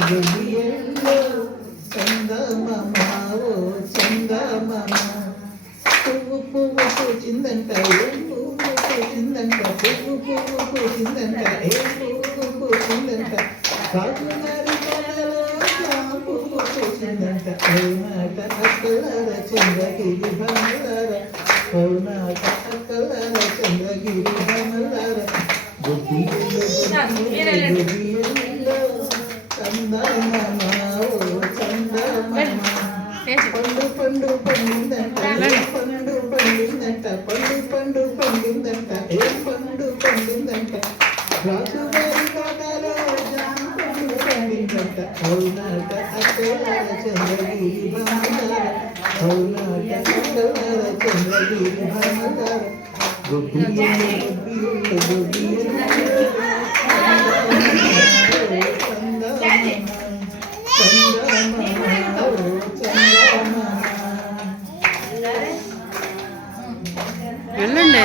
బుద్ధియల్లో చందమామ ఓ చందమామ పువ్వు పువ్వు పూచిందంట ఏం పువ్వు పూచిందంట పువ్వు పువ్వు పూచిందంట ఏం పువ్వు పూచిందంట రాజుగారి కళలో పువ్వు పూచిందంట అవునాట అక్కలార చంద్రగిరి భమలార అవునాట అక్కలార చంద్రగిరి భమలార బుద్ధియల్లో చందమామ ఓ చందమామ పండు పండు పండిందంట పండు పండిందంట పండు పండు పండిందంట ఏ పండు పండిందంట రాజుగారి కాటలో జామ పండు పండిందంట అవునాట అక్కలార చంద్రగిరి భమలార అవునాట అక్కలార చంద్రగిరి భమలార వెళ్ళండి.